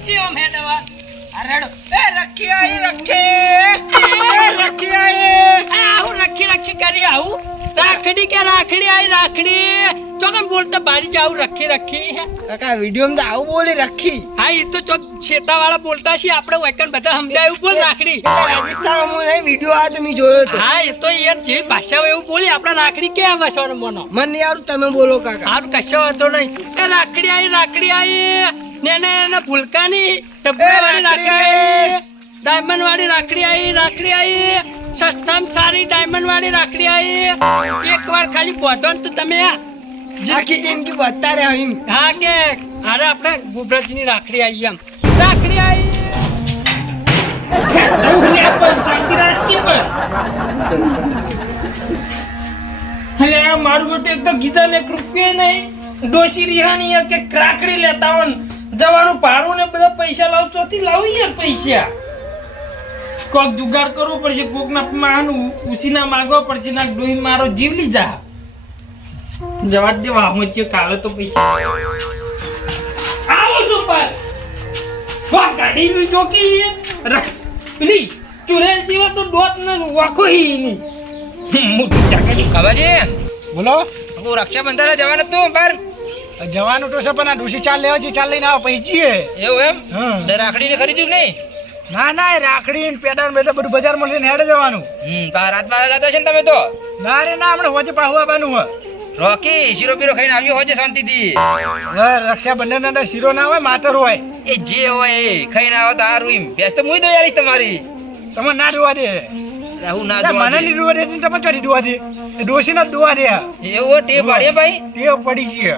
રખી ઓમ હે દવા અરેડો એ રખી આવું રખી કરી આવું રાખડી કે રાખડી આઈ રાખડી ચોકન બોલતા બારી જાવ રખી કાકા વિડિયો માં આવું બોલે રખી હા એ તો ચોક છેટા વાળા બોલતા છે આપણે વેકન બધા સમજાયું બોલ રાખડી રાજસ્થાન માં નહીં વિડિયો આ તમે જોયો તો હા એ તો યાર જે ભાષા એવું બોલી આપણે રાખડી કે ભાષાનો મનો મને નહીં આવડતું તમે બોલો કાકા હારું કશો વાંધો નહીં એ રાખડી આઈ ને ફૂલકાની ટબુવાળી રાખડી આઈ ડાયમંડ વાળી રાખડી આઈ સસ્તામાં સારી ડાયમંડ વાળી રાખડી આઈ એકવાર ખાલી બોધો ને તો તમે આખી જિંદગી બતા રહે એમ હા કે અરે આપણે ગુબરજની રાખડી આવી એમ રાખડી આવી મારું બેટું એક તો ગીતા ને રૂપિયા નહીં ડોસી રિહાણી કે રાખડી લેતા હોય જવાનું ભાડું ને બધા પૈસા લાવ ચોથી લાવી યાર પૈસા કોક જુગાડ કરવો પડશે કોક ના માનું ઉસીના માગવા પડશે ના ડોહી મારો જીવ લી જા જવા દે વાહો છે કાલે તો પૈસા આવો તો પર કોક ગાડી નું જોકી પેલી ચુરેલ જીવા તો ડોત ને વાખો હી ની મોટું ચાકડી ખબરજી બોલો હું રક્ષાબંધન જવાનું તું પર જવાનું તો છે પણ આ ડોસી ચાલ લેવા છે ચાલ લઈને આવો પછી જઈએ એવું એમ હા. રાખડી ને ખરીદ્યું કે નહીં ના રાખડી ને પેડા ને બેટા બધું બજારમાં લઈને હેડે જવાનું રાતમાં જતા છે ને તમે તો ના રે ના આપણે હોજે પાહુ આવવાનું હોય રોકી શીરો બીરો ખાઈને આવ્યો હોજે શાંતિથી રક્ષાબંધન ના શીરો ના હોય માતર હોય એ જે હોય એ ખાઈને આવો તો હારું એમ ભેંસ તો મુઈ દો યાર તમારી તમે ના ડોવા દે હું ના મને નહીં ડોવા દે તમે ચોરી ડોવા દે એ ડોસી ના ડોવા દે એવું ટેવ પાડીએ ભાઈ ટેવ પડી ગઈ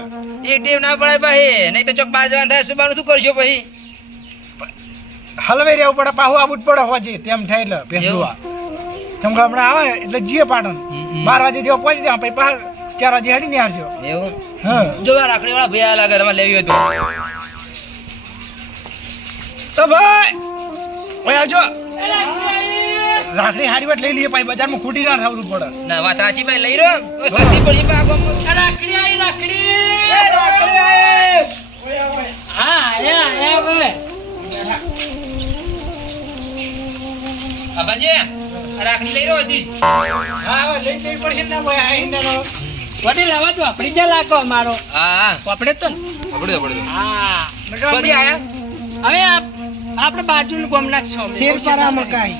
એ ટેવ ના પડાય ભાઈ નહીં તો ચોક બહાર જવાનું થાય સુબાનું શું કરશો પછી હલવાઈ રહેવું પડે પાહુ આવું જ પડે હોજે તેમ થાય એટલે ભેંસ એવું? ડોવા કેમ કે હમણાં આવે એટલે જીએ પાટણ 12 વાગે જેવા પહોંચી દેવા પછી 4 વાગે હેડી ને આવજો એવું હા જો આ રાખડી વાળા ભૈયા લાગે ઘરમાં લેવી હતું તો ભાઈ ઓય આવજો રાખડી હારી વાત લઈ લઈએ પછી બજારમાં ખૂટી ના થવું પડે ના વાત સાચી ભાઈ લઈ રહ્યો સસ્તી પડી ભાગો રાખડી આવી રાખડી હા બાબાજી રાખડી લઈ રહ્યો હતી હા લઈ જવી પડશે ને ભાઈ આઈને વડીલ અવાજ વાપરી જા લાગો અમારો હા વાપરે તો ને પકડ્યો હા કદી આયા હવે આપણે બાજુનું ગામના છો શેરપારા મકાઈ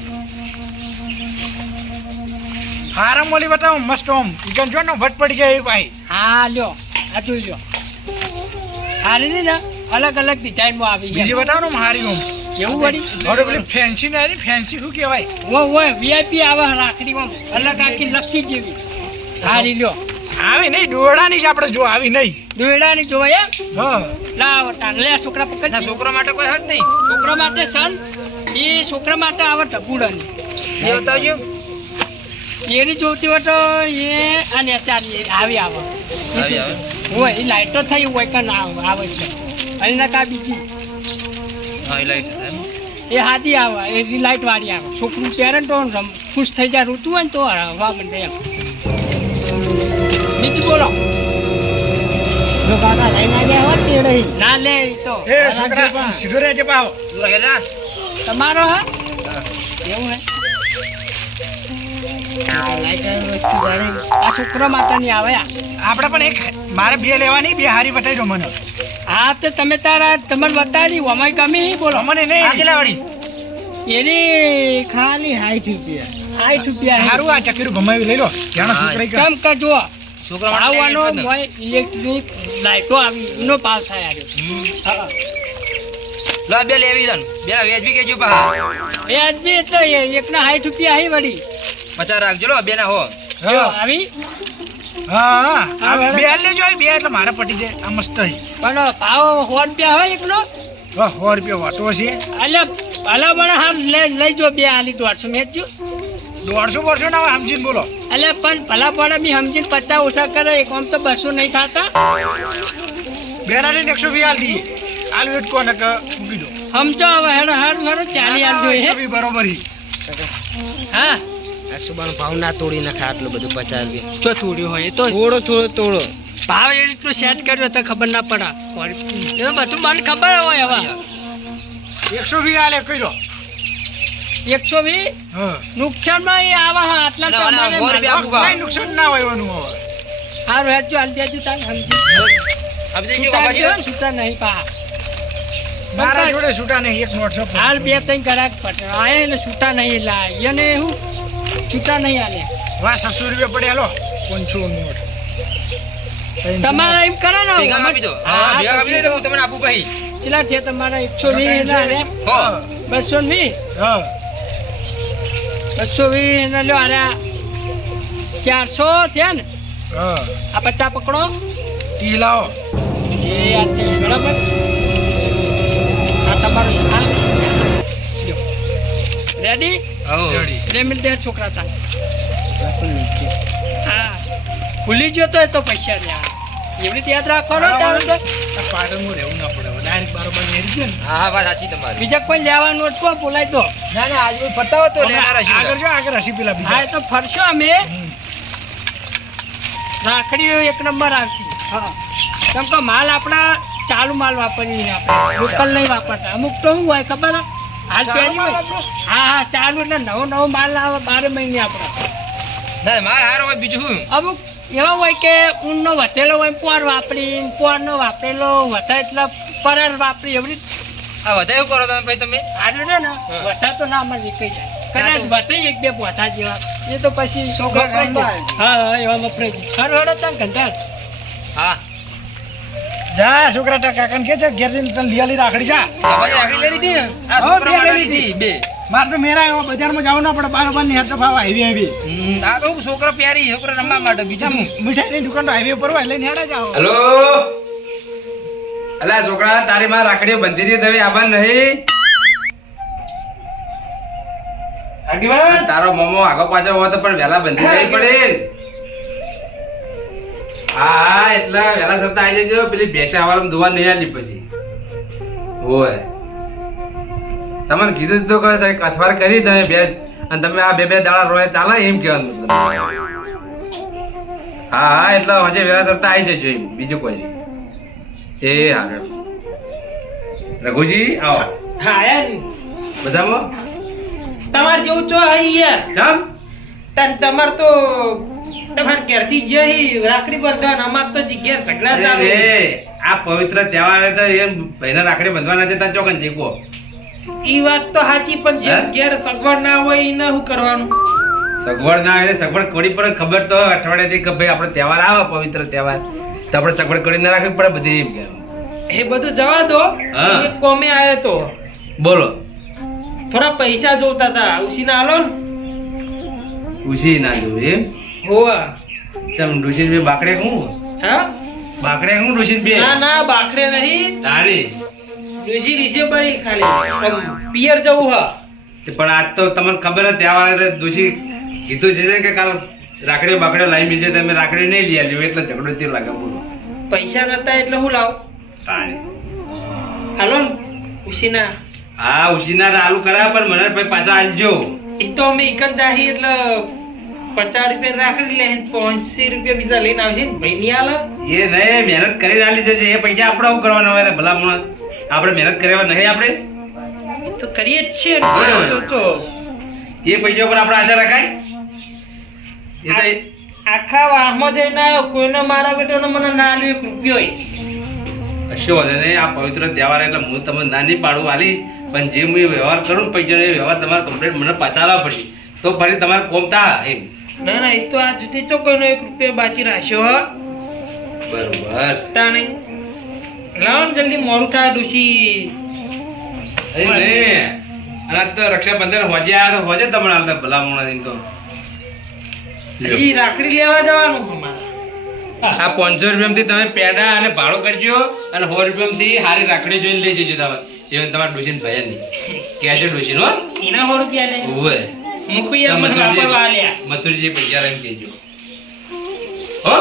હારા મોલી બતાવો મસ્ત ઓમ ઈકન જો ને વટ પડી જાય ભાઈ હા લ્યો આ જોઈ લ્યો હારી ને અલગ અલગ ડિઝાઇન માં આવી બીજી બતાવો ને હારી ઓમ એવું વળી હવે પેલી ફેન્સી ને આરી ફેન્સી શું કહેવાય ઓય વીઆઈપી આવે રાખડી માં અલગ આખી લખી જેવી હારી લ્યો આવી નહીં દોડાની છે આપણે જો આવી નહીં દોયડાની જોવા એમ હા લાવ તાન લે છોકરા પકડ ના છોકરા માટે કોઈ હદ નહીં છોકરા માટે સન એ છોકરા માટે આવે ઢબુડાની એ બતાવજો એની જોતી હોય તો એ અને ચાલી આવી આવે હોય એ લાઈટો થઈ હોય કે ના આવે છે અને ના કા બીજી હા એ લાઈટ એ હાદી આવે એ લાઈટ વાળી આવે છોકરું પેરેન્ટ ખુશ થઈ જાય ઋતુ હોય ને તો હવા બંધ એમ બીજું બોલો જો કાકા લઈને આવ્યા હોત તે નહીં ના લે ઈ તો એ છોકરા સીધો રહેજે પાવ તું જા તમારો હે એવું હે આ છોકરા માટેની આવે આ. આપણે પણ એક મારે બે લેવાની બે હારી બતાવી દો મને હા તો તમે તારા તમને બતાડી અમારી ગમી બોલો મને આ નહીં કેટલા વાળી એની ખાલી 60 રૂપિયા 60 રૂપિયા હારું આ ચકીરું ભમાવી લઈ લો જાણો છોકરા કે ચમ કે જો છોકરા માટે આવવાનો લઈ લો. ઇલેક્ટ્રિક લાઈટો આવી એનો ભાવ થાય હા લો બે લેવી દન બે વેચવી કેજો પા એ આદમી એટલે એકના 60 રૂપિયા આવી વળી 50 રાખજો લો બે ના હો જો હા આવી હા આ બે લેજો આ બે એટલે મારે પટી જાય આ મસ્ત છે પણ ભાવ 100 રૂપિયા હોય એકનો 100 રૂપિયા વાતો છે એટલે ભલા મને હામ લઈ જો બે આલી 150 મેચજો 150 વર્ષો ના હોય સમજીને બોલો એટલે પણ ભલા પણ બી સમજીને 50 ઓછા કરે એક આમ તો 200 નહીં થતા બેનાલી 120 આલ દઈએ આલ વેટ કોને કે મૂકી દો સમજો હવે હેડો હારું હારું 40 આલજો હે 120 બરોબર હી હા 100 ભાવ ના તોડી નાખે આટલું બધું 50 રૂપિયા જો થોડી હોય એ તો થોડો ભાવ એ રીતનું સેટ કર્યો તો ખબર ના પડે એ તો બધું મને ખબર હોય હવે 120 આલે કર્યો 120 હા નુકસાનમાં એ આવા હા આટલા તો ના, ના, અમારે બોર માલ- રૂપિયા. કઈ નુકસાન ના હોય એનું હવે હારું હેડજો હાલ દેજો તાન સમજી આપજે જો છૂટા બાબાજી જેવા ને છૂટા નહીં પા મારા જોડે છૂટા નહીં એક નોટ છે હાલ 2-3 ગ્રાહક પટે આયા એટલે છૂટા નહીં લા એને હું છૂટા નહીં આલે વાહ 600 રૂપિયા પડે હાલો 500 નોટ તમારે એમ કરો ને ભેગા આપી દો હા ભેગા આપી દો તો હું તમને આપું પછી કેટલા છે તમારા 120 ના રે હો 220 હા 220 ના લ્યો આરે 400 થયા ને હા આ 50 પકડો ટી લાવો એ આ તે બરાબર આ તમારો હિસાબ રેડી હો 2 મિનિટ દે છોકરા તા હા ભૂલી ગયો તો એ તો પૈસા રહ્યા એવી રીતે યાદ રાખવાનો તારે તો. આ પાટણમાં રહેવું ના પડે ડાયરેક્ટ બરોબર નેરી છે ને હા વાત સાચી તમારી બીજા કોઈ લેવાનું હોત તો બોલાય તો ના ના આજ પતાવો તો લેનાર હશું આગળ જો આગળ હસી પેલા હા બીજા એ તો ફરશો અમે રાખડીઓ એક નંબર આવશે હા કેમ કે માલ આપણા ચાલુ માલ વાપરીએ આપણે લોકલ નહીં વાપરતા અમુક તો શું હોય ખબર હે? હાલ પહેરી હોય હા હા ચાલુ એટલે નવો માલ આવે 12 મહિને આપણા ના માર હારો હોય બીજું શું અમુક એવા હોય કે ઊનનો વધેલો હોય પોર વાપરી પોરનો વાપરેલો વધે એટલે પરર વાપરી એવી રીતે આ વધારે એવું કરો તમે ભાઈ તમે આડું ને વધા તો ના અમારે વિકાઈ જાય કદાચ વધે 1-2 પોતા જેવા એ તો પછી છોકરા ખાઈ જાય. હા હા એવા વપરાય છે હર હર હતા ઘંટા હા જા છોકરા તા કાકાને કે છે ઘેર જઈને તને લીયાલી રાખડી જા બાબાજી રાખડી લઈ લીધી ને આ હો, છોકરા બે માટે લઈ લીધી બે મારે તો મેરા એવો બજારમાં જવું ના પડે બારોબાર ની હેઠ ફાવા હાઈવે હાઈવે આ તો હું છોકરા પ્યારી છોકરા રમવા માટે બીજું શું મીઠાઈની દુકાન તો હાઈવે પર હોય લઈને હેડા જાઓ હેલો અલા છોકરા તારી માં રાખડીઓ બંધી રહી તમે આભાર નહીં આગેવાન તારો મોમો આગો પાછો હોય તો પણ વહેલા બંધી નહીં પડે ને. હા હા એટલે વહેલા સરતા આવી જજો પેલી ભેંસા હવારમાં દુવા નહીં આલી પછી હોય તમને કીધું તો કે તમે અથવાર કરી તમે બે અને તમે આ બે દાડા રોય ચાલે એમ કહેવાનું મતલબ. હા હા એટલે હજે વહેલા સરતા આવી જજો એમ બીજું કોઈ નહીં એ આગળ રઘુજી આવો હા આયા ને. બધામાં તમાર જેવું ચો આઈ યાર ચાલ તમાર તો તમાર ઘેરથી જઈ રાખડી બંધવા ને અમાર તો ઘેર ઝઘડા ચાલુ અરે આ પવિત્ર તહેવારે તો એમ ભાઈને રાખડી બંધવાના છે ત્યાં ચોકન જીકો ઈ વાત તો સાચી પણ જે હે? ઘેર સગવડ ના હોય એને શું કરવાનું સગવડ ના એટલે સગવડ કોડી પર ખબર તો અઠવાડિયાથી કે ભાઈ આપણો તહેવાર આવે પવિત્ર તહેવાર તો આપણે સગવડ કોડી ના રાખવી પડે બધી એમ કે એ બધું જવા દો હા. એક કોમે આવ્યો તો બોલો થોડા પૈસા જોતા હતા ઉસીના આલો ને ઉછી ના જોવું એમ હોવા ચમ ડુસીન બે બાકડે હું હા બાકડે હું ડુસીન બે ના ના બાખડે નહીં તારી ડુસી રીસે પડી ખાલી પિયર જવું હા તે પણ આજ તો તમને ખબર જ તહેવાર એટલે ડુસી કીધું છે કે કાલ રાખડીઓ બાકડીઓ લાવી મિલજે તમે રાખડી નહીં લઈ આવ્યો એટલે ઝઘડો તે લાગે બોલો પૈસા નતા એટલે હું લાવ તારી હાલો ને ઉસીના હા ઉછીના આલુ કરાવે પણ મને પછી પાછા આલજો એ તો અમે એકન જાહી એટલે 50 રૂપિયા રાખડી લે 80 રૂપિયા બીજા લઈને આવશે ને ભાઈ ની આલે એ નહીં મહેનત કરીને આલી જજો એ પૈસા આપણે શું કરવાના હોય ભલા માણસ આપણે મહેનત કરવા નહીં આપણે એ તો કરીએ જ છીએ ને. બરાબર. તો એ પૈસા ઉપર આપણે આશા રખાય એ તો આખા વાહમાં જઈને આવ્યો કોઈને મારા બેટાનો મને ના લ્યો 1 રૂપિયો ય. કશો વાંધો નહીં આ પવિત્ર તહેવાર એટલે હું તમને ના નહીં પાડું આલીશ પણ જે હું એ વ્યવહાર કરું ને પૈસા એ વ્યવહાર તમારે કમ્પ્લીટ મને પાછા લાવવા પડશે તો ફરી તમારે કોમતા એમ ના ના એ તો આ જુદી ચોકોઈનો 1 રૂપિયો બાકી રાખ્યો હ બરોબર તાણે લાવ ને જલ્દી મોડું થાય ડુસી એ નહીં અને આજ તો રક્ષાબંધન હોજે આવ્યા તો હોજે તમને હાલતા ભલા માણસ એમ તો લ્યો. હજી રાખડી લેવા જવાનું અમારે આ 500 રૂપિયામાંથી તમે પેડા અને ભાડું કરજો અને 100 રૂપિયામાંથી હારી રાખડી જોઈને લઈ જજો તમે even તમારે ડોશીને ભયા નહીં કહેજો ડોશીને હો એના 100 રૂપિયા લે ઓવે મૂકવી એમ મને વાપરવા આલ્યા મથુરજી પૈસા લઈને કહેજો હો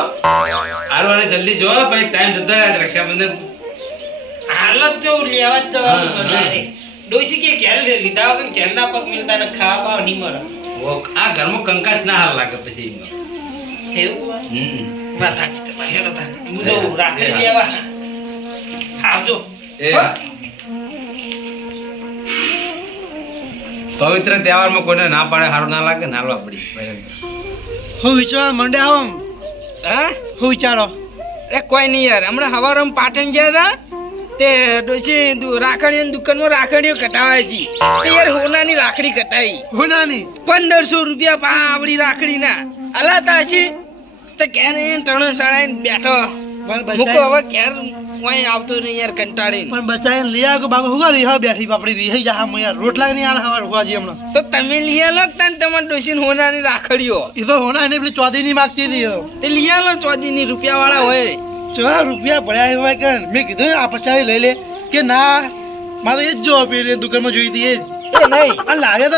હારું અને જલ્દી જો ભાઈ ટાઈમ જતો રહે રક્ષાબંધન હાલત જો લેવા જ જવાનું હા, તો હા. direct. ડોસી કે ઘેર લીધા વગર ઘેરના પગ મિલતા ને ખાવા બાવા નહીં મળે ઓ આ ઘરમાં કંકાસ ના હાલ લાગે પછી એવું હોય? હમ વાત સાચી તમારી. હેલો તાર. હું તો હા, રાખડી હા. લેવા આવજો એ હો? હા. પવિત્ર તહેવારમાં કોઈને ના પાડે સારું ના લાગે ના હાલવા પડી હું વિચાર મંડે આવો હા હું વિચારો અરે કોઈ નહીં યાર હમણાં હવારમાં પાટણ ગયા હતા તે ડોશી રાખડીની દુકાનમાં રાખડીઓ કટાવાય હતી તે યાર હોનાની રાખડી કટાઈ હું નાની 1500 રૂપિયા પા આવડી રાખડીના અલાતા હશે તો ઘેર ત્રણ સાડાઈને બેઠો મૂકો હવે ઘેર કોઈ આવતો નહીં યાર કંટાળીને પણ બચાઈને લઈ આવ્યો બાબા હું રીહા બેઠી બાપડી રીહી જા હમ યાર રોટલા નહીં આલે હવાર હોવાજી હમણાં તો તમે લઈ આલો કે તાન તમારે ડોશીને હોનાની રાખડીઓ એ તો હોના એને પેલી ચોધી ની માગતી હતી તે લઈ આલો ચોદીની રૂપિયાવાળા હોય 4 રૂપિયા પડ્યા હોય કે મેં કીધું ને આ પચાવી લઈ લે કે ના મારે એ જ જો પેલી દુકાનમાં જોઈ હતી એ જ એ નહીં આ લારીઓ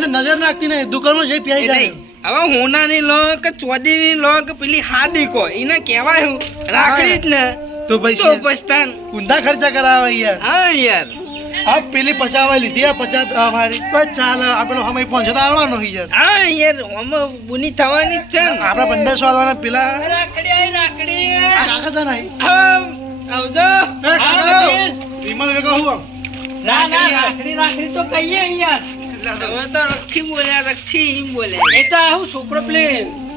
તો નજર નાખતી નહીં દુકાનમાં જઈ પ્યાઈ એ જાય નહીં. હવે હોનાની લો કે ચોદીની લો કે પેલી હાદી કો એને કહેવાય હું રાખડી જ ને તો તો પૈસા પસ્તાન ઊંધા ખર્ચા કરાવે યાર હા યાર આ પેલી 50 લીધી આ 50 મારી બસ ચાલ આપણે હમે 500 આવવાનો યાર હા યાર આમાં બુની થવાની જ છે ને આપણે 1500 આલવાના પેલા રાખડી આઈ રાખડી આ કાકા છે નહીં આવજો એ કાકા વિમલ વેગા હું ના ના રાખડી રાખડી તો કહીએ યાર તમે તો રખી બોલ્યા રખી એમ બોલ્યા એ તો હું છોકરો પેલે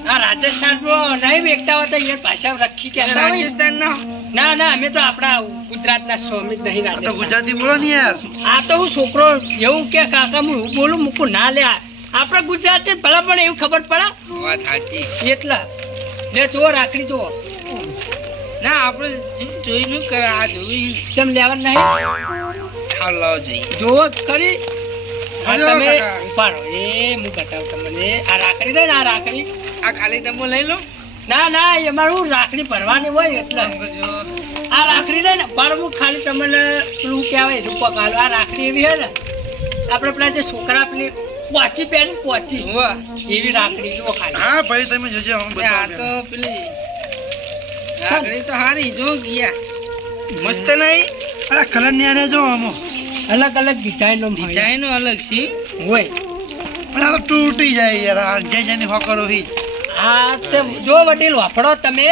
આ રાજસ્થાનમાં નહીં વેચતા હોય તો યાર ભાષા રખી કે રાજસ્થાન ના ના ના અમે તો આપણા ગુજરાતના સ્વામી જ નહીં તો રાજસ્થાન ગુજરાતી બોલો ને યાર આ તો હું છોકરો એવું કે કાકા હું બોલું મૂકું ના લે આપણે ગુજરાતી ભલા પણ એવું ખબર પડે વાત સાચી એટલા લે જુઓ રાખડી જુઓ ના આપણે જોઈને કરે આ જોઈ તેમ લેવા નહીં હાલ લાવો જોઈએ જોવો ખરી આ હલો, તમે કાકા. ઉભા રહો. એ હું બતાવું તમને આ રાખડી રહી ને આ રાખડી આ ખાલી ડબ્બો લઈ લો ના ના એ અમારું રાખડી ભરવાની હોય એટલે આ રાખડી રહી ને પર હું ખાલી તમને પેલું કહેવાય રૂપા ગાલો આ રાખડી એવી હે ને આપણે પેલા જે છોકરા પેલી પોચી પહેરી પોચી વાહ એવી રાખડી જુઓ ખાલી હા ભાઈ તમે જોજો હું આ બતાવું તો પેલી રાખડી તો હારી જો ગયા મસ્ત નહીં અરે કલર ની આને જો આમો અલગ અલગ ડિઝાઇનો ડિઝાઇન અલગ છે હોય પણ આ તો તૂટી જાય યાર આ જે જેની હોકરો હી હા તે જો વડીલ વાપરો તમે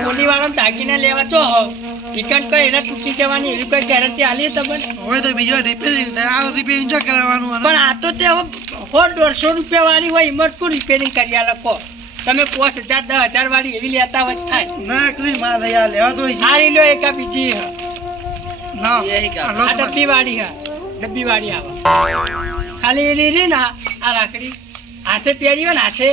હોલી વાળા દાગીના લેવા તો ટિકટ કોઈ એને તૂટી જવાની એવી કોઈ ગેરંટી આલી તમને હોય તો બીજો રિપેરિંગ આ રિપેરિંગ ચેક કરાવવાનું અને પણ આ તો તે હવે 150 રૂપિયા વાળી હોય એમાં શું રિપેરિંગ કરી આ લોકો તમે 5000 10,000 વાળી એવી લેતા હોય તો થાય ના એકલી માં લઈ આ લેવા તો આ લો એક આ બીજી હે. ના આ ડબ્બી વાળી હે ડબ્બી વાળી આવે ખાલી એ લીધી ને આ રાખડી હાથે પહેરી હોય ને હાથે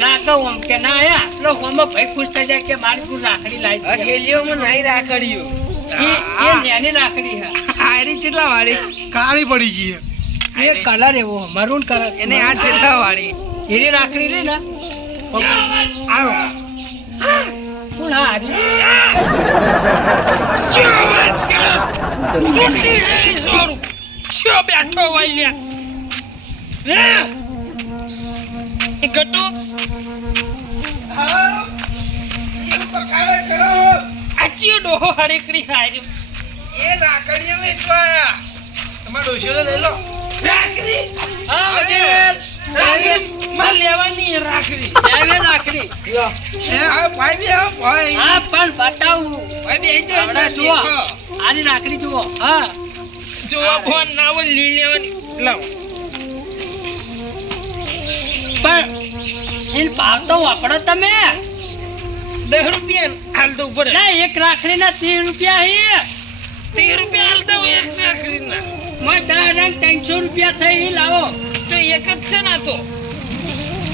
ના કહું આમ કે ના આયા એટલે હોમમાં ભાઈ ખુશ થઈ જાય કે મારી પૂર રાખડી લાવી છે. થેલીઓમાં નહીં રાખડીઓ એ નાની રાખડી હે હારી કેટલા વાળી કાળી પડી ગઈ એ કલર એવો મરૂન કલર એને આ કેટલા વાળી એની રાખડી રે ને આવો કોણ હા હારી બેઠો હોય ગટુ આચીઓ ડોહો હરેકડી હાર્યો એ રાખડીઓ વેચવાયા તમારો ડોશીઓ લઈ લો રાખડી હા વડીલ માં લેવાની રાખડી લેવે રાખડી આ ભાઈ બી આવો ભાઈ હા પણ બતાવું ભાઈ બી અહીં હમણાં જુઓ આની રાખડી જુઓ હા જો ફોન ના હોય લઈ લેવાની લાવ પણ એન ભાવ તો વાપરો તમે 10 રૂપિયા હાલ દો ઉપર ના એક રાખડી ના 30 રૂપિયા હે 30 રૂપિયા હાલ દો એક રાખડી ના મેં 10 રંગ 300 રૂપિયા થઈ ઈ લાવો તો એક જ છે ના તો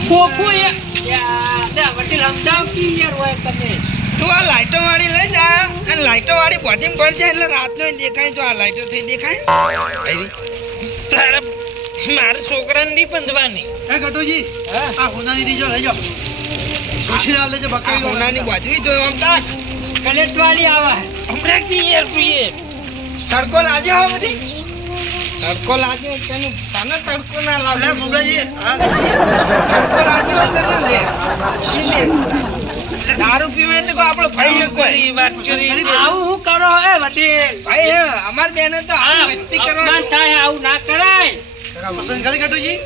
કોકો યાર વડીલ સમજાવ કે યાર હોય તમે તું આ લાઈટો વાળી લઈ જા અને લાઈટો વાળી બોધિંગ પડ જાય એટલે રાતનો દેખાય તો આ લાઈટો થઈ દેખાય તારે મારા છોકરાને નહીં બંધવાની એ ગટુજી હા આ હોનાની દીજો લઈ જાઓ ડોશી ના લેજે આ બકાઈ હોનાની બાજુ જોયો આમ તા કલેટ વાળી આવે હમણાં કી યાર તું તડકો લાજો હો બધી તડકો લાજો તને તને તડકો ના લે લાગે ગોબરાજી હા તડકો લાજો એટલે ના લે સીને દારૂ પીવે એટલે કો આપણો ભાઈ કોઈ વાત કરી આવું હું કરો હે વડીલ ભાઈ હે અમાર બેને તો આ આ મસ્તી અપમાન કરવાની થાય આવું ના કરાય પસંદ કરી ગટુજી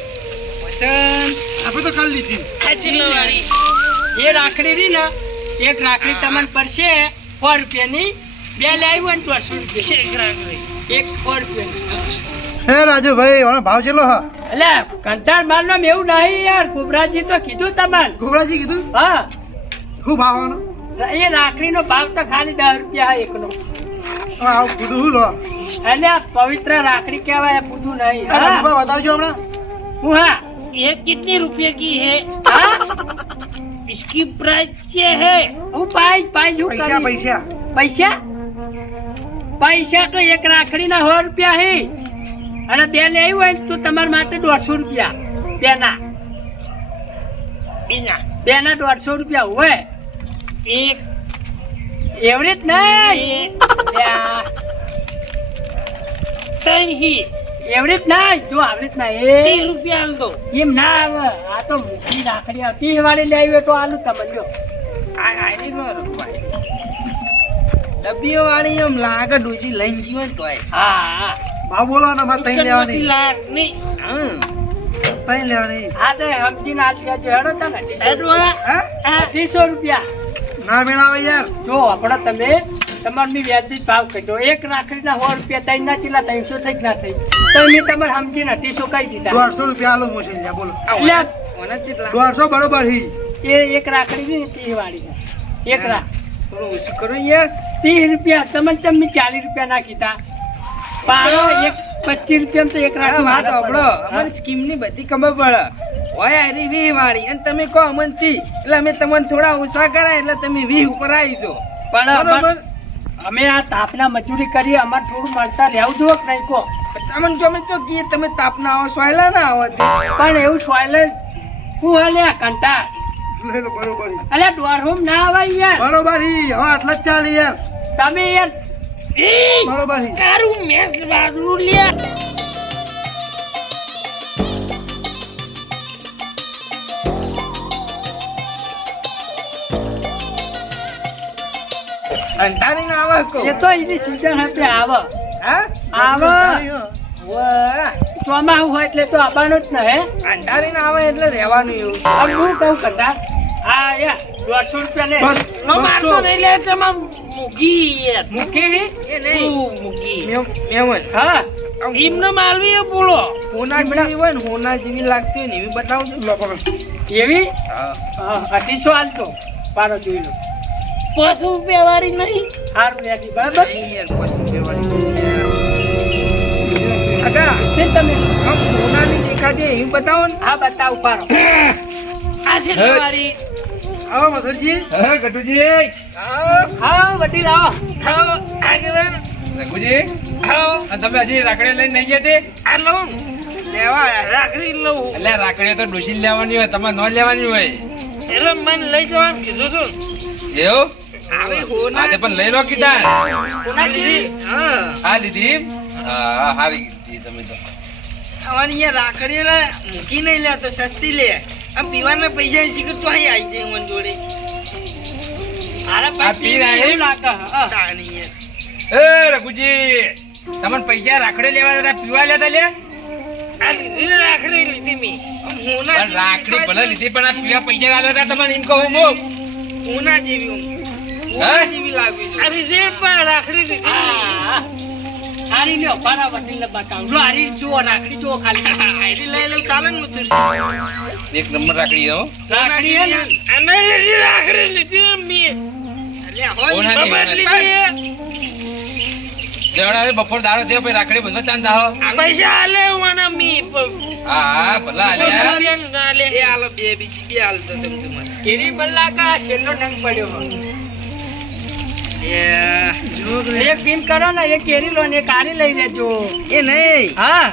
પસંદ આપણે તો કાલ લીધી આ ચીલો વાળી એ રાખડી રી ને એક રાખડી તમને પડશે 100 રૂપિયાની બે લાવ્યું હોય ને 150 રૂપિયા એક રૂપિયા હે રાજુભાઈ એનો ભાવ ચેલો હા એટલે કંટાળ મારનો એવું નહીં યાર કુબરાજી તો કીધું તમારે ગોબરાજી કીધું હા શું ભાવ આનો એ રાખડીનો ભાવ તો ખાલી 10 રૂપિયા એકનો આવ કીધું શું લો એટલે આ પવિત્ર રાખડી કહેવાય પૂછું નહીં આ હા રાજુભાઈ બતાવજો હમણાં હું હા ये कितने रुपए की है હા इसकी प्राइस क्या है હું પાઈ હું પૈસા કરી પૈસા પૈસા પૈસા તો એક રાખડીના 100 રૂપિયા હે અને બે લેવું હોય ને તો તમારા માટે 150 રૂપિયા બેના 150 રૂપિયા હોય एक એવડી જ નહીં ही એવડી જ નહીં જો આવડી જ નહીં 30 रुपया आल दो એમ ના આવે આ તો મોટી રાખડી હતી વાળી લેવી તો આલુ તમે લ્યો ડબ્બીઓ વાળી એમ લાગે ડોસી લઈને જીવન તોય હા ભાવ બોલો ને મારે ત્રણ લેવાની લાખ નહીં ત્રણ લેવાની હા તો સમજીને આજ દેજો હેડો તમે હે 200 રૂપિયા ના મેળાવે યાર જો આપણો તમે તમારી વ્યાજબી ભાવ કહેજો એક રાખડીના 100 રૂપિયા ત્રણ ના ચીલા 300 થઈ જ ના થઈ તો મેં તમારે સમજીને 200 કહી દીધા 150 રૂપિયા આલો મોસી લ્યા બોલો એટલે 150 બરોબર હી એ એક રાખડી છે ને 30 વાળી એક રાખ થોડું ઓછું કરો યાર 30 રૂપિયા તમને 40 રૂપિયા ના કીધા પાડો એક 25 રૂપિયા તો એક રાખડી વાત મારે સાંભળો પડે. અમારી સ્કીમ ની બધી ખબર પડે હોય આરી 20 વાળી અને તમે કહો અમન 30 એટલે અમે તમને થોડા ઓછા કરાય એટલે તમે 20 ઉપર આવી જાઓ પણ બરોબર અમે આ તાપના મજૂરી કરી અમારે થોડું મળતા લેવું જોવો કે નહીં કહો તમને ગમે તો કીએ તમે તાપના આવો સોયલા ના આવો તે. પણ એવું સોયલે હું હાલ્યા કંટા લઈ લો બરોબર હી અલ્યા દોરહુમ ના આવાય યાર બરોબર હી હવે આટલા જ ચાલે યાર તમે યાર બરોબર હી તારું મેસ વાળું લે અંધારી ના આવે કો એ તો એની સીઝન હતી આવે હા આવે વાહ ચોમાસું હોય એટલે તો આવવાનું જ ને હે અંધારી ના આવે એટલે રહેવાનું એવું હવે હું કહું કંટા હા યાર 150 રૂપિયા લે બસ નો મારતો નહીં લે તમે મૂકી યાર મૂકી એ નહીં મૂકી મેમન હા એમને માલવી એ બોલો હોના જેવી હોય ને હોના જેવી લાગતી હોય ને એવી બતાવજો એવી હા 250 હાલતો પારો જોઈ લો 5 રૂપિયા વાળી નહીં સારું વ્યાજી બરાબર અગા છે તમે આમ હોનાની દેખાડે એવી બતાવો ને હા બતાવું પારો આ છે તમારી આવો મસરજી હે ગટુજી હા વડી લાવો ખાઓ આગળ રઘુજી અને તમે હજી રાખડી લઈને નહીં ગયા તે આ લઉં લેવા રાખડી લઉં એટલે રાખડી તો ડોસી લેવાની હોય તમારે ન લેવાની હોય એટલે મને લઈ જવાનું કીધું તું એવું આવે હા હોના તે પણ લઈ લો કીધા હોના લીધી હા હા લીધી હા હારી કીધી તમે તો આવવાની યાર રાખડી લે મૂકી નહીં લે તો સસ્તી લે આમ પીવાના પૈસા શીખર તો અહીં આવી જાય મને જોડે અરે આ ભાઈ પીર પીને આઈ? એવું લાગે હા. તાણી યાર એ રઘુજી તમને પૈસા રાખડે લેવા હતા પીવા લેતા લે આ લીધી ને રાખડી લીધી મી આમ હોના પણ રાખડી ભલે લીધી પણ આ પીવા પૈસા આલ્યા હતા તમને એમ કહું હું હોના જેવી હોના જેવી લાગવી છે અરે જે પણ રાખડી લીધી હા હારી લ્યો પારા વટી લે બતાવું લો હારી જુઓ રાખડી જુઓ ખાલી આયરી લઈ લઉં ચાલે ને મથુર એક નંબર રાખડી હો રાખડી હે ને અને લીધી રાખડી લીધી મી અલ્યા હોય હોનાની, બરાબર હોનાની. લીધી જવડા હવે બપોર દાડો થયો પછી રાખડી બંધો ચાંદ આવો પૈસા આલે વાના મી હા હા ભલા આલ્યા એ આલો બે બીજી બે આલ તો તમે તમારે કેરી બલ્લાકા છેલ્લો ડંગ પડ્યો હોય. એક પીન કરો ને એક કેરી લો ને એક આરી લઈ લેજો એ નહીં હા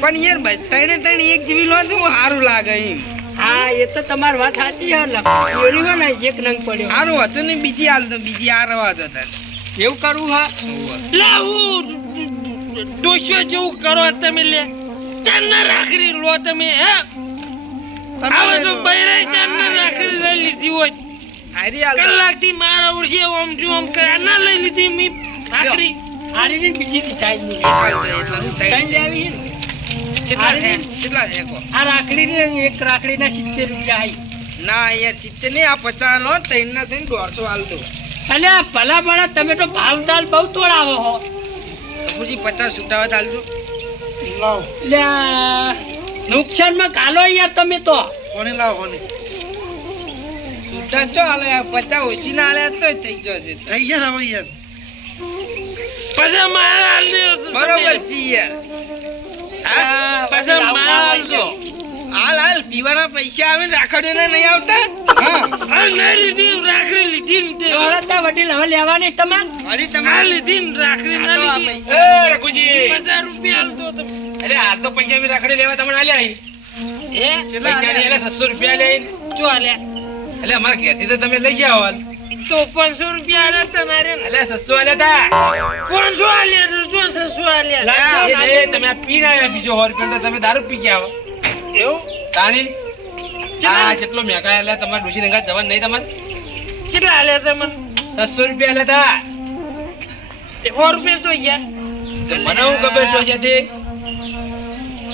પણ યાર ભાઈ ત્રણે ત્રણ એક જેવી લો તો સારું લાગે એમ હા એ તો તમારી વાત સાચી હે કેરી હોય ને એક રંગ પડ્યો સારું હતું ને બીજી હાલ તો બીજી આ રવા દો તાર એવું કરવું હા લાવું દોસ્યો જેવું કરો તમે લે ચાંદના રાખડી લો તમે હે આવે તો બૈરે ચાંદના રાખડી લઈ લીધી હોય કલાકથી મારા ઉડશે ઓમ થી ઓમ કરે ના લઈ લીધી મી રાખડી આરી ની બીજી ડિઝાઇન ની ડિઝાઇન લેવી હે ને. કેટલા છે કો આ રાખડી ને એક રાખડી ના 70 રૂપિયા આઈ ના યાર 70 નહીં આ 50 લો ત્રણ ના થઈને 150 હાલ દો અલ્યા ભલા ભલા તમે તો ભાવતાલ બહુ તોડાવો હો. ટપુજી 50 છૂટા હોય તો આલજો. લાવ અલ્યા નુકસાનમાં કાલો યાર તમે તો. કોને લાવ કોને છૂટા ચો આલે 50 ઓછી ના આલે તો થઈ જશે. થઈ ગયા હવે યાર પછી મારે હાલ દે બરોબર છે યાર. હા, પછી મારે હાલ દો. હાલ પીવાના પૈસા આવે ને રાખડીઓને નહીં આવતા. હાલ નહીં લીધી રાખડી લીધી ને તે. દોડતા વડીલ હવે લેવાની તમાર. હજી આ તમે લીધી ને રાખડી ના આ તો આ લીધી. પૈસા એ રઘુજી 50 રૂપિયા હાલ દો તમે. અરે હાલ તો પૈસા મેં રાખડી લેવા તમને આલ્યા અહીં. પૈસા ની આલ્યા 600 રૂપિયા લઈને. જો અલ્યા એટલે અમારા ઘેરથી તો તમે લઈ ગયા હોલ. તો 500 રૂપિયા આલ્યા તમારે. એટલે 600 આલ્યા તા. 500 આલ્યા તો જો 600 આલ્યા. એ નહીં, તમે આ પીને આવ્યા બીજો 100 રૂપિયા તો તમે દારૂ પી ગયા હો. એવું તાણી આ કેટલો મેકા આલ્યા તમારે ડોશી રંગા જવાનું નહીં તમારે કેટલા આલ્યા તમને? 600 રૂપિયા આલ્યા તા. 100 રૂપિયા તો ગયા. તો મને હું ખબર છો જ્યાંથી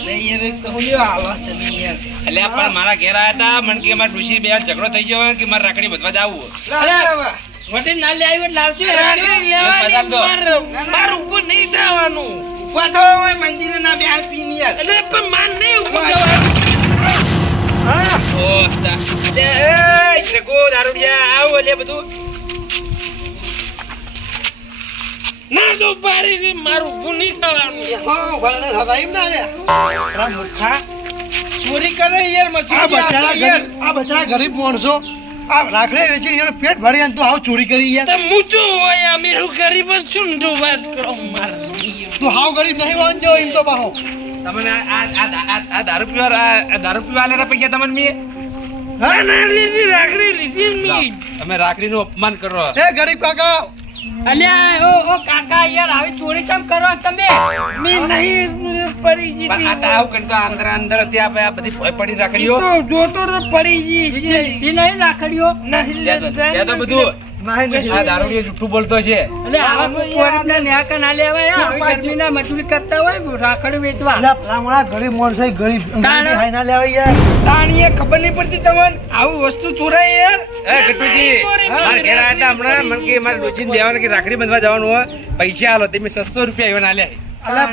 નહીં યાર એક તો બોલ્યો આવા તમે યાર. એટલે આ પણ મારા ઘેર આયા તા મને કે મારા ડોશી બે ઝઘડો થઈ ગયો કે મારે રાખડી બધવા જાવું અલ્યા, વડીલ ના લે આવ્યો લાવજો. રાખડી લેવાની પચાસ દો. મારે ઉપર નહીં જવાનું. ઉભા થવા હોય મંદિરે ના બે આપી ની યાર. એટલે પણ માર નહીં ઉપર જવાનું. દારૂડિયા આવું એટલે બધું ના તો પાડી છે મારું ઊભું નહીં થવાનું. હા ભલે થતા એમ ના રે અરે મૂર્ખા ચોરી કરે યાર આ મચું બચારા ગરીબ માણસો આ રાખડે વેચી યાર પેટ ભરી અને તું આવ ચોરી કરી યાર તો મૂચો હોય અમે હું ગરીબ જ છું ને તો વાત કરો મારે. તું હાવ ગરીબ નહીં વાંચો એમ તો બાહો તમને આ દારૂ પીવા આલ્યા તા પૈસા તમને મેં હા ના લીધી રાખડી લીધી ને લાવ, મેં. તમે રાખડીનું અપમાન કરો એ ગરીબ કાકા અલ્યા ઓ કાકા યાર આવી ચોરી ચમ કરો તમે? મેં નહીં પડી પણ જીતી. આ તો આવું કરતા અંદર ત્યાં આ બધી ભય પડી રાખડીઓ તો જોતો તો પડી જી છે. લીધી નહીં રાખડીઓ. નહીં ત્યાં તો બધું આ દારૂડિયો જુઠ્ઠું બોલતો છે એટલે આવા કોઈને ન્યાકા ના લેવાય. આવી ગરમીના મજૂરી કરતા હોય રાખડી વેચવા. એટલે ભલામણા ગરીબ માણસો ગરીબ અંગ્રેજી હાઈ ના લેવાય યાર તાણીએ ખબર નહીં પડતી તમને આવું વસ્તુ ચોરાય યાર. એ ગટુજી મારા ઘેર આયા તા હમણાં મને કે મારે ડોચીને દેવાનું કે રાખડી બંધવા જવાનું હોય પૈસા આલો તમે 600 રૂપિયા એવા આલ્યા અલા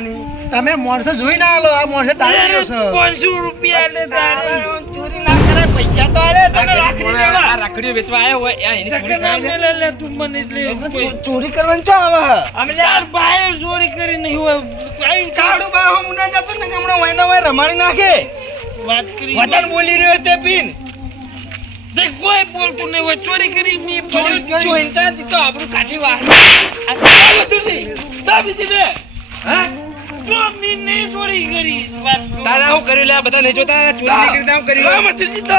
તમે માણસો જોઈ ના આલો આ માણસો ડાળ્યો છે 500 રૂપિયા એટલે તારે. ચોરી ના કરે પૈસા તો આલે તમે રાખડી આ લેવા. રાખડીઓ વેચવા આવ્યો હોય આ એની ચોરી ટકના કરાવી મેલે લે તું મને એટલે કોઈ. ચોરી કરવાનું ચો આવે અમે તાર બાએ ચોરી કરી નહીં હોય. કાંઈ કાળું બા હું મુના જતો ને કે હમણાં વાયના વાય રમાડી નાખે વાત કરી. વતન બોલી રહ્યો તે પીન દેખ કોઈ બોલતું નહીં હોય. ચોરી કરી મેં ચોરી પડી. ચોઈન્ટા દીધો આપણું કાઢી વાહ આ બધું નહીં તા બીજી બે હા તો મેં નહીં ચોરી કરી. વાત કરો. તારા હું કર્યું લે આ બધા નહીં જોતા ચોરી નહીં કરી હું કર્યું મચુજી તો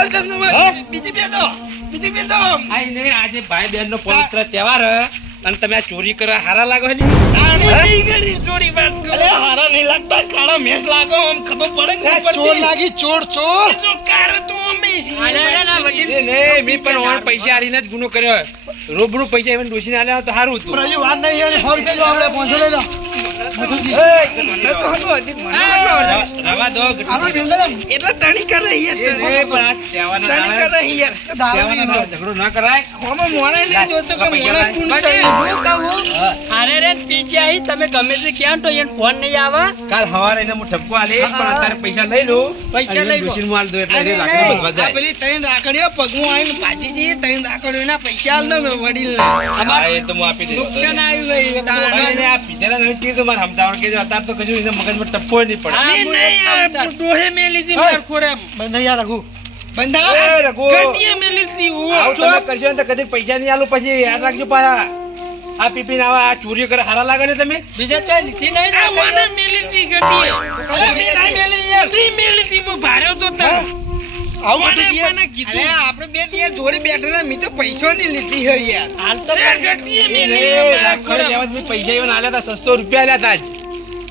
બીજી બે દો બીજી બે દો આઈ નહીં આજે ભાઈ બહેન નો પવિત્ર તહેવાર હે અને તમે આ ચોરી કરવા હારા લાગો હજી આને નહીં કરી ચોરી. વાત કરો. અલે હારા નહીં લાગતા કાળા મેસ લાગો આમ ખબર પડે કે એ નહીં ચોર પડતી? લાગી ચોર ચોર તો કાર તો અમે છીએ. અરે ના વડીલ. એ નહીં મેં પણ ઓન પૈસા આલીને જ ગુનો કર્યો રૂબરૂ પૈસા even ડોશીને આલ્યા તો સારું હતું હજી વાત નહીં યાર 100 રૂપિયા જો આપણે 500 લઈ લો મથુજી એ તો હલો હજી મને રવા દો આપણે બિલ લઈ લો એટલે તણી કરે એ યાર નહીં, પણ આ કહેવાના તણી આવે. કરે યાર દારૂ કહેવાના આવે, ઝઘડો ના કરાય હોમાં મોણે નહીં જોતો કે મોણે કોણ વડીલ, સહી હું કહું અરે રે પીછે આવી તમે ગમે તે ક્યાં તો એને ફોન નહીં આવે. કાલ સવારે એને હું ઠપકો આલી પણ અત્યારે પૈસા લઈ લઉં પૈસા લઈ લો. ડોશીને હું આલ દઉં એટલે અરે એને રાખડી નહીં, બધવા આ જાય પેલી ત્રણ રાખડીઓ પગમાં આવીને ભાજી જઈએ ત્રણ રાખડીઓના પૈસા આલ દો મેં વડીલ હા, એ તો હું આપી દઈશ નુકસાન આવ્યું તમે ભાઈ. એને આ પીધેલા નથી કીધું મારે સમજાવવાનું કે અત્યારે તો કશું એને મગજમાં ટપ્પો નહીં પડે હા, મેં હું નહીં એક આ કામ ડોહે મેં લીધી ઓય. માર ખોરાક. બંધ યાર રાખું બંધા એ રઘુ, ગઢીએ મેં લીધી. આવું તમે કરશો ને તો કદી પૈસા નહીં આલું પછી યાદ રાખજો પાછા આ પીપીને આવા આ ચોરીઓ કરે હારા લાગે ને તમે બીજા ચોઈ લીધી નહીં આ મને રાખડી? મેં લીધી ગઢીએ. અરે મેં નહીં મેલી યાર નહીં મેં લીધી. હું ભાર્યો તો તાર. આવું મને બધું યાર મને કીધું. અરે આપણે બે દિવસ જોડે બેઠા ને મેં તો પૈસો ની લીધી હોય યાર હાલ તો અરે ગઢીએ મેં એ લીધી મારા રાખડે ખોરાક. લેવા જ મેં પૈસા even આલ્યા હતા 600 રૂપિયા આલ્યા હતા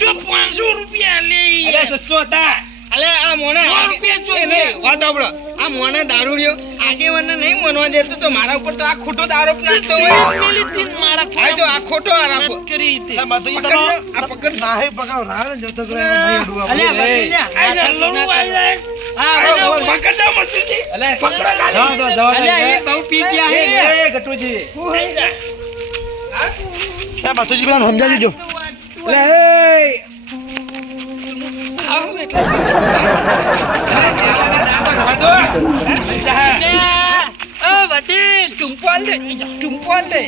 જો 500 રૂપિયા લે જ અરે 600 હતા અલે આ મોણે સો રૂપિયા જોઈએ. વાત સાંભળો આ મોણે દારૂડિયો આગેવાનને નહીં મનવા દેતો તો મારા ઉપર તો આ ખોટો આરોપ નાખતો હોય મેં લીધી ને મારા આ જો આ ખોટો આરોપ વાત કરી હતી. એટલે મથુજી પકડજો, તમે આ પકડ. નાહે પકડો રાહ જતો કરે નહીં અડવા અલ્યા વડીલ લે. આ જલ્લોનું આઈ જાય. હા, આ બહુ- જો પકડજો મથુજી. અલે જવા દો, જવા દો. અલ્યા એ બહુ પી ગયા એ, હે. એ, ગટુજી હું આઈ જાય. બાથુજી પેલા સમજાવી જો ઓ વતી ટુંપાલ દે ટુંપાલ દે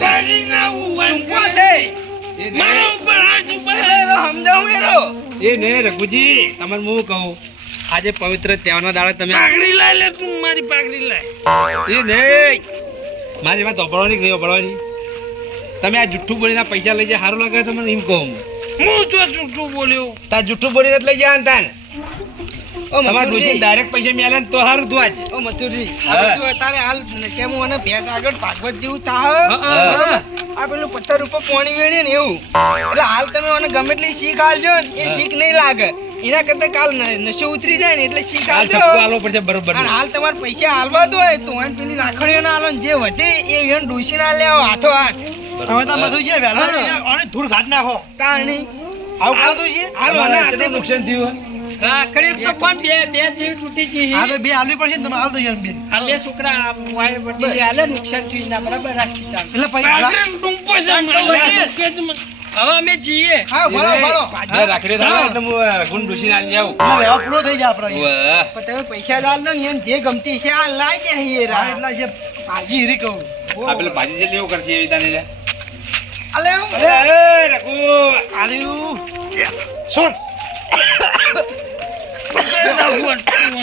બાજી ના હું ટુંપાલ દે મારા ઉપર હાથ ઉપર સમજાવું એરો એ ને રઘુજી તમારે હું કહું આજે પવિત્ર તહેવારનો દાડો તમે પાઘડી લાય લે તું મારી પાઘડી લાય એ નહીં મારી વાત ઓપડવાની નહીં ઓપડવાની તમે આ જુઠ્ઠું બોલીને પૈસા લઈ જાય સારું લાગે તમને એમ કહું હું તો જૂઠું બોલ્યો તાર જુઠ્ઠું બોલીને જ લઈ જાય તાન ઓ તમારે ડોસી મથુરજી ડાયરેક્ટ પૈસા મેલે ને તો સારું તું આજે ઓ મથુરજી હા. આ બધું અત્યારે હાલ નશેમું અને ભેંસ આગળ ભાગવત જેવું થાહ આ પેલું પથ્થર ઉપર પાણી વેડે ને એવું એટલે હાલ તમે મને ગમે એટલી શીખ આલજો ને એ શીખ નહીં લાગે એના કરતા કાલ નશો ઉતરી જાય ને એટલે શીખ હાલ આલજો ઠપકો આલવો પડશે બરોબર અને હાલ તમારે પૈસા હાલવા તો હોય તો એને પેલી રાખડીઓ ના હાલો ને જે વધે એ એને ડૂસી ના લેવો હાથો હાથ હવે તો બાથુજી વહેલા અને ધૂળ ઘાટ નાખો તાણી આવું બાથુજી હાલો અને હાથે નુકસાન થયું રાખડી તો કોણ બે જેવી તૂટી ગઈ હા તો બે હાલવી પડશે ને તમે હાલ દો યાર બે હાલે છોકરા વાય વડી હાલે નુકસાન થયું ના બરાબર રાસ્તી ચાલે એટલે પૈસા પાઘડી ટૂંપો છે હવે અમે જઈએ હા બોલો બોલો રાખડી થાય એટલે હું ગુણ ડોસી ના લઈ આવું ના વ્યવહાર પૂરો થઈ જાય આપણે વાહ. પણ તમે પૈસા દાલ દો ને એને જે ગમતી છે આ લાઈ દે એ હા, એટલે જે ભાજી હીરી કહું આ પેલું ભાજી છે એવું કરશે એવી તાને લે. અલે એ રઘુ આલ્યું સોન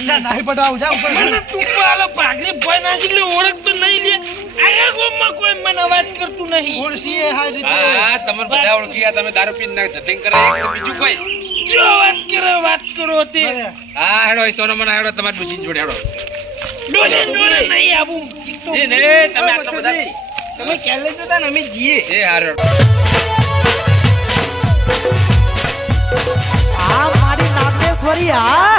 ના નહીં પટાવું જા ઉપર મને ટૂંપો આલો પાઘડી ભય નાસી લે ઓળખતો નહીં લે આયા ગોમમાં કોઈ મને અવાજ કરતું નહીં ઓળસી એ હા રીતે હા તમને બધા ઓળખી ગયા તમે દારૂ પીને ના ધટિંગ કરે એક તો બીજું કોઈ જો વાત કરો તે બરે. હા હેડો એ સોનો મને હેડો તમારી ડોસી જોડે હેડો ડોસે જોડે નહીં આવું એ ને તમે આટલા બધા તમે ક્યારે જતા ને અમે જઈએ એ હારો આ મારી નાગેશ્વરી આ